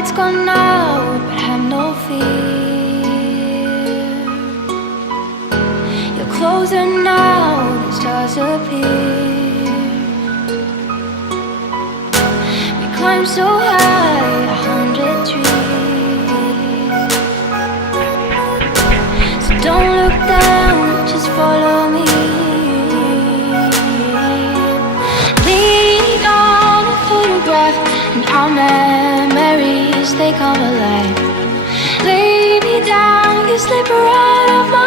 lights gone out, but have no fear. You're closer now, the stars appear. We climb so high, 100 trees. So don't look down, just follow me. Lean on a photograph, and our memories, they come alive. Lay me down, you slip right off my